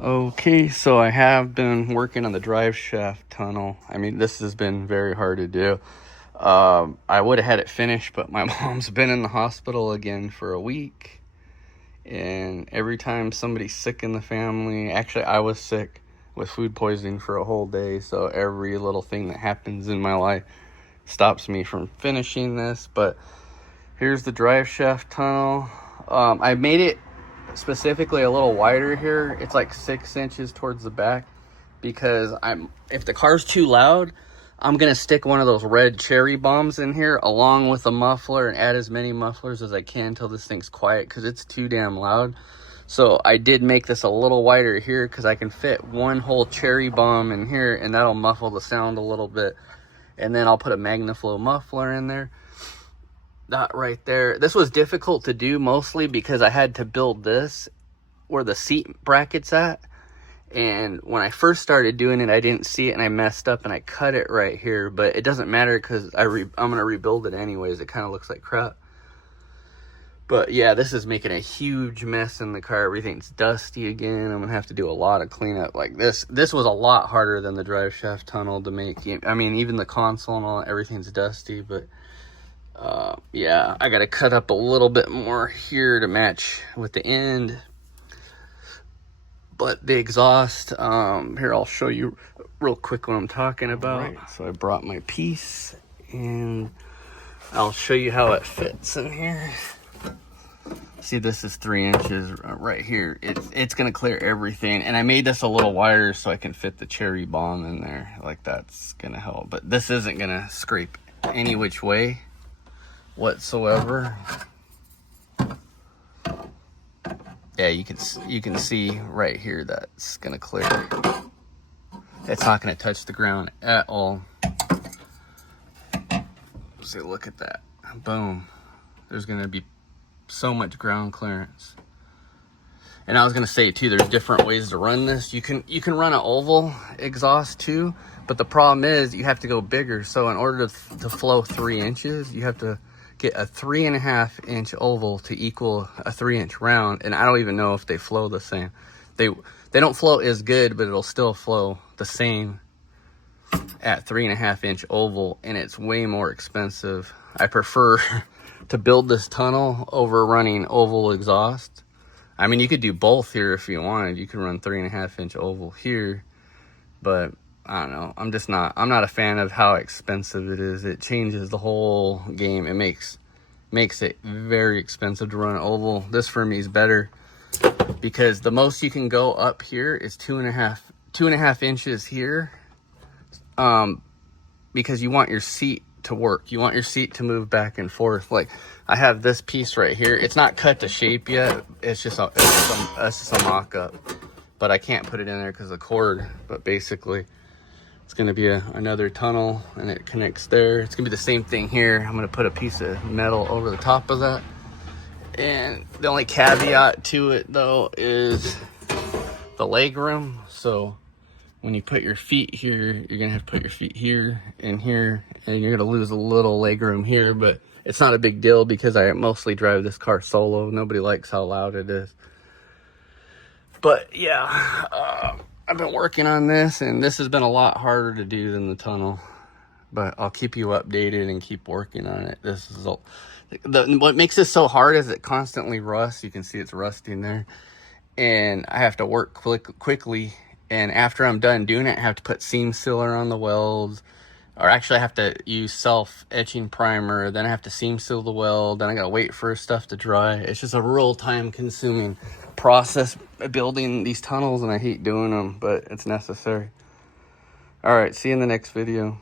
Okay, so I have been working on the drive shaft tunnel. I mean, this has been very hard to do. I would have had it finished, but my mom's been in the hospital again for a week. And every time somebody's sick in the family, actually I was sick with food poisoning for a whole day. So every little thing that happens in my life stops me from finishing this. But here's the drive shaft tunnel. I made it specifically a little wider here. It's like 6 inches towards the back because if the car's too loud, I'm gonna stick one of those red cherry bombs in here along with a muffler and add as many mufflers as I can until this thing's quiet because it's too damn loud. So I did make this a little wider here because I can fit one whole cherry bomb in here and that'll muffle the sound a little bit. And then I'll put a MagnaFlow muffler in there. That right there. This was difficult to do mostly because I had to build this where the seat bracket's at. And when I first started doing it, I didn't see it and I messed up and I cut it right here. But it doesn't matter because I'm going to rebuild it anyways. It kind of looks like crap. But yeah, this is making a huge mess in the car. Everything's dusty again. I'm going to have to do a lot of cleanup like this. This was a lot harder than the drive shaft tunnel to make. I mean, even the console and all, everything's dusty, but yeah, I got to cut up a little bit more here to match with the end. But the exhaust, here, I'll show you real quick what I'm talking about. Right. So I brought my piece and I'll show you how it fits in here. See, this is 3 inches right here. It's going to clear everything. And I made this a little wider so I can fit the cherry bomb in there. Like, that's going to help. But this isn't going to scrape any which way whatsoever. Yeah, you can see right here that's gonna clear. It's not gonna touch the ground at all. See, look at that. Boom. There's gonna be so much ground clearance. And I was gonna say too, there's different ways to run this. You can run an oval exhaust too, but the problem is you have to go bigger. So in order to flow 3 inches, you have to get a 3.5 inch oval to equal a 3 inch round. And I don't even know if they flow the same. They don't flow as good, but it'll still flow the same at 3.5 inch oval, and it's way more expensive. I prefer to build this tunnel over running oval exhaust. I mean, you could do both here if you wanted. You could run 3.5 inch oval here, but I don't know. I'm not a fan of how expensive it is. It changes the whole game. It makes it very expensive to run an oval. This for me is better because the most you can go up here is 2.5 inches here. Because you want your seat to work. You want your seat to move back and forth. Like, I have this piece right here. It's not cut to shape yet. It's just a mock-up. But I can't put it in there because of the cord. But basically, it's going to be another tunnel, and it connects there. It's going to be the same thing here. I'm going to put a piece of metal over the top of that. And the only caveat to it, though, is the leg room. So when you put your feet here, you're going to have to put your feet here and here, and you're going to lose a little leg room here. But it's not a big deal because I mostly drive this car solo. Nobody likes how loud it is. But yeah, I've been working on this, and this has been a lot harder to do than the tunnel, but I'll keep you updated and keep working on it. This is what makes this so hard is it constantly rusts. You can see it's rusting there, and I have to work quickly. And after I'm done doing it, I have to put seam sealer on the welds, or actually I have to use self-etching primer. Then I have to seam seal the weld. Then I gotta wait for stuff to dry. It's just a real time-consuming process building these tunnels, and I hate doing them, but it's necessary. All right, see you in the next video.